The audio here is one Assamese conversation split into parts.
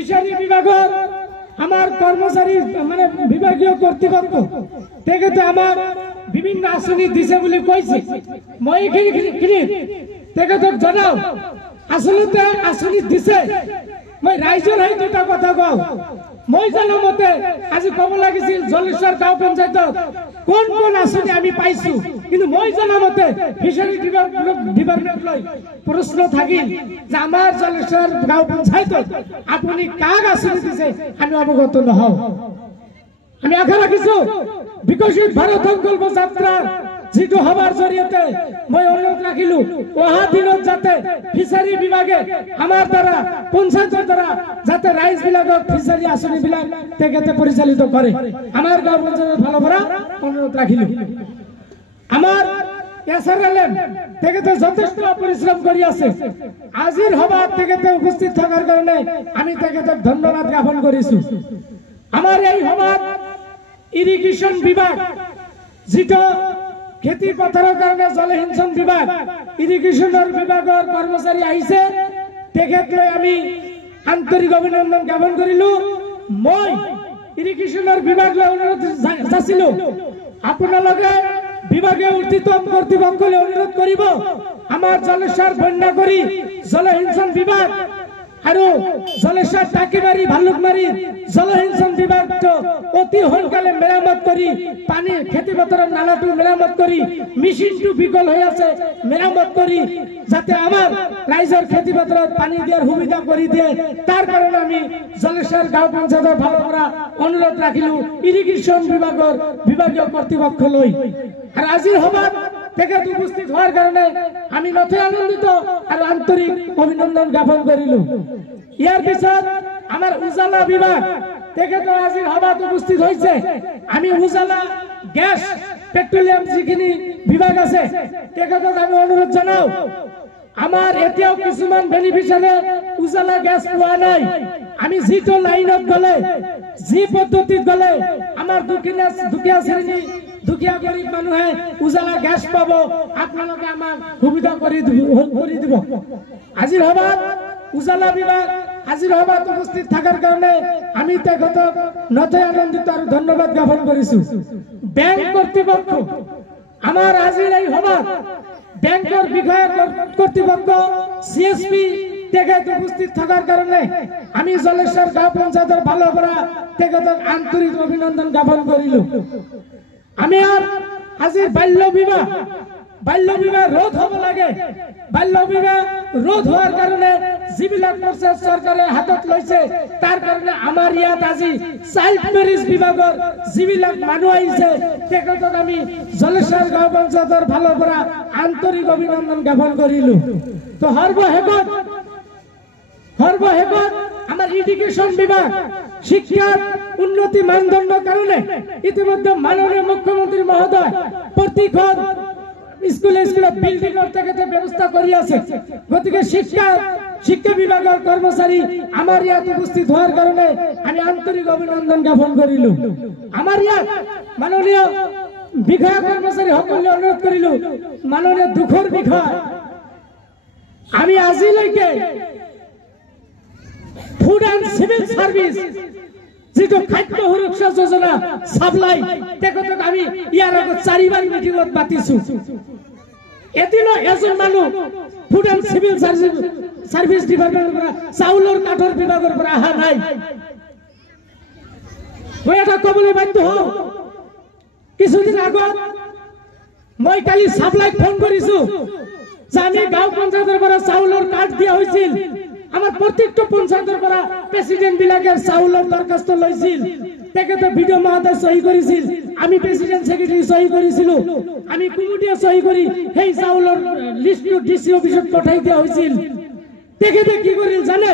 ফিশারি বিভাগের আমার কর্মচারী মানে বিভাগীয় কর্তৃপক্ষ থেকে তো আমার বিভিন্ন আসনি দিছে বলে কইছে মই থেকে তো জানাও আসলে আসনি দিছে মই রাইজর হাই দুটা কথা কও মই জানো মতে আজি কব লাগিছিল জলেশ্বর গাঁও পঞ্চায়েত কোন কোন আসনি আমি পাইছো কিন্তু মই জানো মতে ফিশারি ডিপার্টমেন্ট লই প্রশ্ন থাকিল যে আমার জলেশ্বর গাঁও পঞ্চায়েত আপনি কাক আসনি দিছে আমি অবগত নহও আমি আশা রাখিছো বিকশিত ভারত সংকল্প যাত্রার যেটো হবার জরিয়তে মই অনুরোধ রাখিলু অহা দিনত যাতে ফিশারি বিভাগে আমার দ্বারা পঞ্চায়েতের দ্বারা যাতে রাইজ বিলাগক ফিশারি আসনি বিলাক তেখেতে পরিচালিত করে আমার গাঁও পঞ্চায়েতের ভালো ভরা অনুরোধ রাখিলু আমার এসআরএলএম তেখেতে যথেষ্ট পরিশ্রম করি আছে আজির হবার তেখেতে উপস্থিত থাকার কারণে আমি তেখেতে ধন্যবাদ জ্ঞাপন করিছো আমার এই হবার ইরিগেশন বিভাগ যেটা খেতি পথারের কারণে জলসিঞ্চন বিভাগ ইরিগেশনের বিভাগের কর্মচারী আইছে তেখেতলৈ আমি আন্তরিক অভিনন্দন জ্ঞাপন করিলু মই ইরিগেশনের বিভাগলৈ অনুরোধ যাচিলো আপোনালোকে বিভাগীয় ঊর্ধ্বতন কর্তৃপক্ষলৈ অনুরোধ করিব আমার জলেশ্বর বন্যা করি জলসিঞ্চন বিভাগ আৰু জলেশ্বর টাকিমারি ভালুকমারি জলসিঞ্চন বিভাগ অতি সোনকালে মেরামত করি পানি খেতি পথারের নালাটো মেরামত করি মেশিনটো বিকল হয়ে আছে মেরামত করি যাতে আমার রাইজের খেতি পথারের পানি দিয়ার সুবিধা করে দিয়ে তার কারণে আমি জলেশ্বর গাঁও পঞ্চায়েতের ভালো করা অনুরোধ রাখিলু ইরিগেশন বিভাগের বিভাগীয় কর্তৃপক্ষ লই আর আজির হবার থেকে উপস্থিত হওয়ার কারণে আমি নথৈ আনন্দিত আর আন্তরিক অভিনন্দন জ্ঞাপন করিলু ইয়ার পিছত আমার উজালা বিভাগ থেকে তো আজির হবাত উপস্থিত হয়েছে আমি উজালা গ্যাস পেট্রোলিয়াম যিখিনি বিভাগ আছে তেখেতক আমি অনুরোধ জানাও আমার এতিয়াও কিছুমান বেনিফিশিয়ারি উজালা গ্যাস পোৱা নাই আমি যিটো লাইনত গলে যি পদ্ধতিত গলে আমার দুখীয়া শ্রেণী দুখীয়া গরিব মানুহে উজালা গ্যাস পাব আপোনালোকে আমাক সুবিধা কৰি দিব আজিৰ হবাত উজালা বিভাগ আজিৰ হবাত উপস্থিত থাকার কারণে আমি তেখেতক নথৈ আনন্দিত আর ধন্যবাদ জ্ঞাপন করিছো ব্যাংক কর্তৃপক্ষ আমার আজির এই হবাত ব্যাংকের বিষয় কর্তৃপক্ষ সিএসপি তেখেত উপস্থিত থাকার কারণে আমি জলেশ্বর গাঁও পঞ্চায়েতের ভালো করা তেখেতক আন্তরিক অভিনন্দন জ্ঞাপন করিলু আমি আর আজির বাল্য বিবাহ রোধ হব লাগে বাল্য বিবাহ রোধ হওয়ার কারণে যিবিলাক প্রসেস সরকারে হাতত লৈছে তার কারণে আমার ইয়াত আজি চাইল্ড ম্যারেজ বিভাগের যিবিলাক মানুহ আইছে তেখেতক আমি জলেশ্বর গাঁও পঞ্চায়েতের ভালো করা আন্তরিক অভিনন্দন জ্ঞাপন করিলু তো সর্বশেষত আমার এডুকেশন বিভাগ শিক্ষার উন্নতি মানদণ্ড কারণে ইতিমধ্যে মাননীয় মুখ্যমন্ত্রী মহোদয় প্রতিখন স্কুলে বিল্ডিং থেকে ব্যবস্থা করি আছে গতিকে শিক্ষা বিভাগের কর্মচারী আমার ইয়াত উপস্থিত হওয়ার কারণে আমি আন্তরিক অভিনন্দন জ্ঞাপন করিলু আমার ইয়াত মাননীয় বিষয়া কর্মচারী সকলে অনুরোধ করিলু মাননীয় দুখৰ বিষয় আমি আজিলৈকে ফুড এন্ড সিভিল সার্ভিস যেটো খাদ্য সুরক্ষা যোজনা সাপ্লাই তেখেতক আমি ইয়ার আগত 4বার মিটিংত পাতিছো এদিনো এজন মানুহ ফুড এন্ড সিভিল সার্ভিস ডিপার্টমেন্টের পৰা চাউলৰ কাঠৰ বিভাগৰ পৰা আহা নাই মই এটা কবলৈ বাধ্য হওঁ কিছুদিন আগত মই কালি সাপ্লাই ফোন কৰিছো জানি গাঁও পঞ্চায়েতৰ পৰা চাউলৰ কাঠ দিয়া হৈছিল আমাৰ প্ৰত্যেকটা পঞ্চায়েতেৰ পৰা প্ৰেসিডেন্ট বিলাকেৰ চাউলৰ দৰখাস্ত লইছিল তেখেতে ভিডিও মহোদয় সহি কৰেছিল আমি প্ৰেসিডেন্ট সেক্ৰেটাৰি সহি কৰেছিল আমি কমিটিও সহি কৰি সেই চাউলৰ লিস্টটো ডিসি অফিসত পঠাই দিয়া হয়েছিল তেখেতে কি কৰিল জানে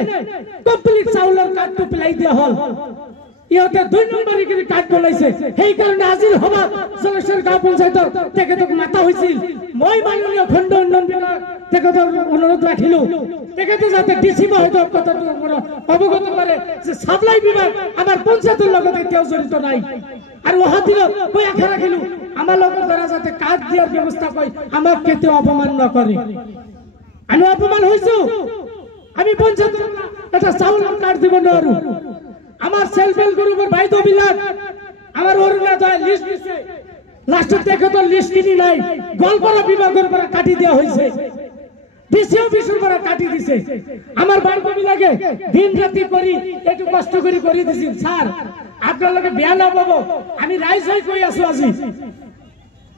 কমপ্লিট চাউলৰ কাৰ্ডটো পেলাই দিয়া হল ইহতে 2 নম্বৰ কাৰ্ড বনাইছে সেই কাৰণে আজিৰ হবা জলেশ্বৰ গাঁও পঞ্চায়েতৰ তেখেতক মাতা হয়েছিল মই মাননীয় খণ্ড উন্নয়ন বিভাগ তেখেতৰ অনুরোধ রাখিলো তেখেতে যাতে ডিসি মহোদয় কথাটো অবগত করে যে সাপ্লাই বিভাগ আমার পঞ্চায়েতের লগত এতিয়াও জড়িত নাই আর অহা দিনত মই আশা রাখিলো আমার লগত দ্বারা যাতে কার্ড দিয়ার ব্যবস্থা কই আমাক কেতিয়াও অপমান নকৰে আমি অপমান হইছো আমি পঞ্চায়েত এটা চাউলৰ কাৰ্ড দিব নোৱাৰো আমাৰ সেলফ হেল্প গ্ৰুপৰ বাইদেউবিলাক আমাৰ অৰুণোদয় লিষ্ট দিছে লাষ্টত তেখেতৰ লিষ্ট কিনি নাই গোৱালপাৰা বিভাগৰ পৰা কাটি দিয়া হৈছে ডিসি অফিসৰ পৰা কাটি দিছে আমাৰ বাইদেউবিলাকে দিন ৰাতি কৰি এটো কষ্ট কৰি দিছিল স্যাৰ আপোনালোকে বেয়া নাপাব আমি ৰাইজ হৈ কৈ আছো আজি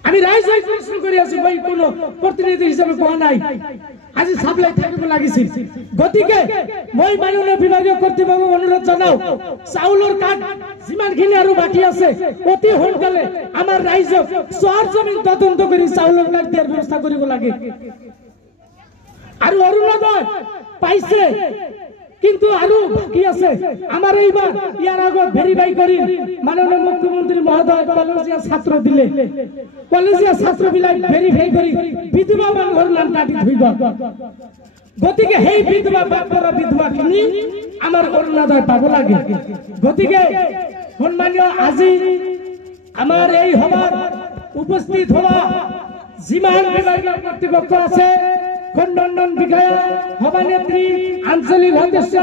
আমি ৰাইজ হৈ প্ৰশ্ন কৰি আছো মই কোনো প্ৰতিনিধি হিচাপে কোৱা নাই আজি সাপ্লাই থাকিব লাগিছিল গতিকে মই মাননীয় বিভাগীয় কৰ্তৃপক্ষক অনুৰোধ জনাও চাউলৰ কাৰ্ড যিমানখিনি আৰু বাকি আছে অতি সোনকালে আমাৰ ৰাইজক চহৰ জমিন তদন্ত কৰি চাউলৰ কাৰ্ড দিয়াৰ ব্যৱস্থা কৰিব লাগে আৰু অৰুণোদয় পাইছে কিন্তু আৰু বাকি আছে আমাৰ এইবাৰ ইয়াৰ আগত ভেৰিফাই কৰি মাননীয় মুখ্যমন্ত্ৰী মহোদয় কলেজীয়া ছাত্ৰ দিলে কলেজীয়া ছাত্ৰবিলাক ভেৰিফাই কৰি বিধবা মানুহৰ নাম কাটি থৈব গতিকে সেই বিধবা বাপৰা বিধৱাখিনি আমাৰ অৰুণোদয় পাব লাগে গতিকে সন্মানীয় আজি আমাৰ এই সভাত উপস্থিত হোৱা যিমান বিভাগীয় কৰ্তৃপক্ষ আছে খণ্ডন বিধায়ক সভানেত্ৰী আঞ্চলিক সদস্য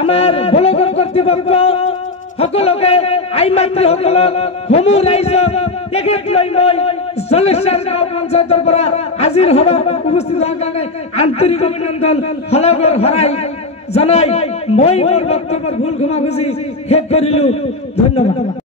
আমাৰ ব্লকৰ কৰ্তৃপক্ষ সকলোকে আইমাতৃসকলক সমূহ ৰাইজক তেখেত লৈ মই জলেশ্বৰ গাঁও পঞ্চায়তৰ পৰা আজিৰ সভাত উপস্থিত হোৱাৰ কাৰণে আন্তৰিক অভিনন্দন শলাগৰ শৰাই জনাই মই মোৰ বক্তব্যৰ ভুল ক্ষমা খুজি শেষ কৰিলো ধন্যবাদ।